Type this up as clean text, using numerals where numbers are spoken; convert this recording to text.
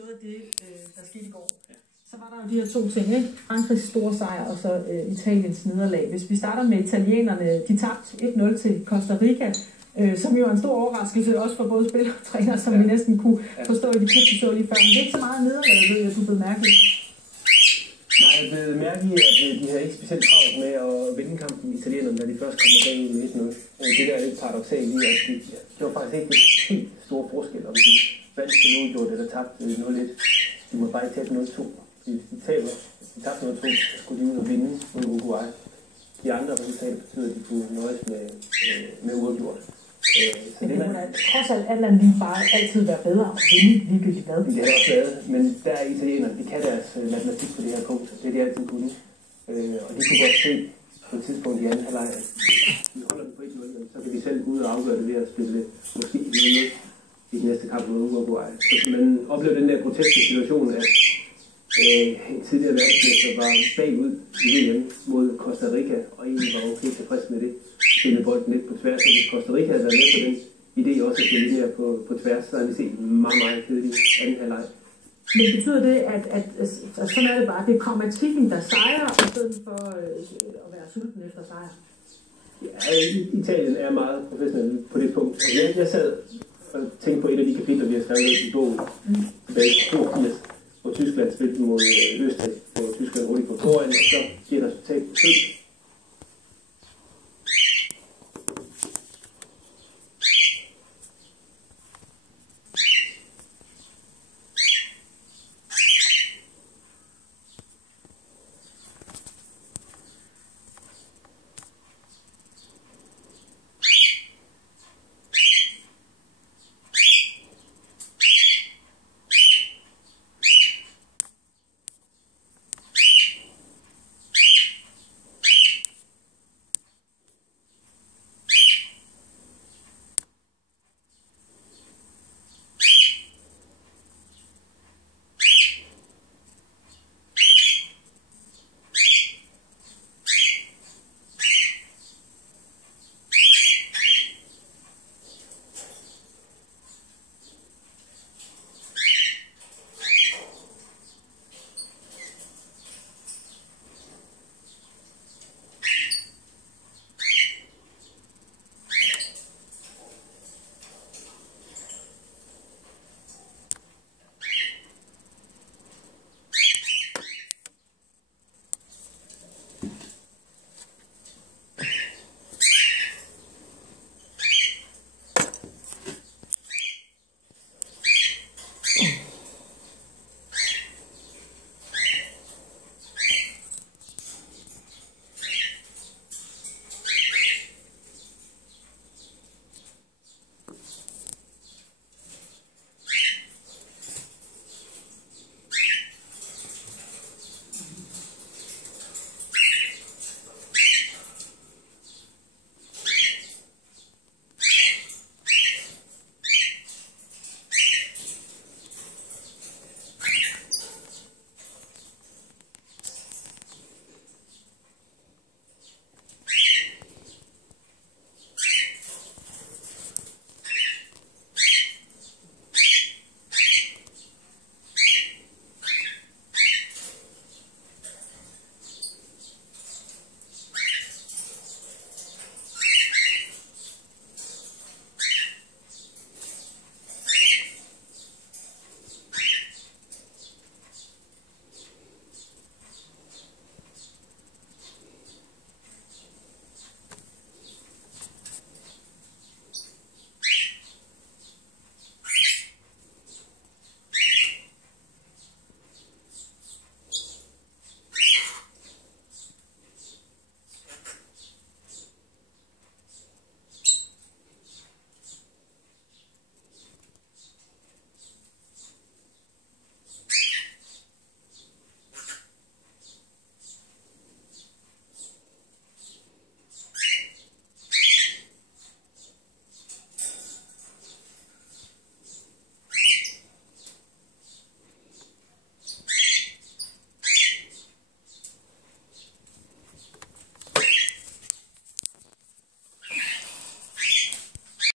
noget af det, der skete i går. Så var der jo de her to ting, ikke? Frankrigs store sejr og så Italiens nederlag. Hvis vi starter med italienerne, de tabte 1-0 til Costa Rica, som jo er en stor overraskelse, også for både spillere og træner, som vi næsten kunne forstå i de klip, vi så lige før. Men det er ikke så meget nederlag, ved jeg, du blev mærket. Nej, jeg blev mærket, at de havde ikke specielt travlt med at vinde kampen i italienerne, da de først kommer bagud med 1-0. Det der er lidt paradoksalt i, at det var faktisk ikke en helt stor forskel, om de vandt til udgjort eller tabte 0-1. De må bare ikke tage 0-2. De taber. De tabte 0-2, så skulle de ud og vinde mod Uruguay. De andre resultater betyder, at de kunne nøjes med uafgjort. Men det må da trods alt andet lige bare altid være bedre at vinde, ligegyldigt hvad. Det har det også været, men der er italienerne, de kan deres matematik på det her punkt. Det er de altid kunne. Og de kunne godt se på et tidspunkt i anden halvleg, at vi holder den på 1-0, så kan vi selv gå ud og afgøre det ved at spille det måske 1-0 i den næste kamp mod Uruguay. Så man oplever den der groteske situation, at en tidligere verdensmester var bagud i VM mod Costa Rica, og egentlig var okay tilfreds med det. Spillede bolden lidt på tværs, og hvis Costa Rica havde været med på den idé også at spille linjer på tværs, så havde vi set en meget, meget kedelig anden halvleg. Men betyder det, at sådan er det bare, det er pragmatikken, der sejrer, i stedet for at være sulten efter sejr? Ja, Italien er meget professionel på det punkt. Jeg sad og tænkte på et af de kapitler, vi har skrevet i bogen tilbage i 82, hvor Tyskland spillede mod Østrig, hvor Tyskland hurtigt på foran, og så giver resultat på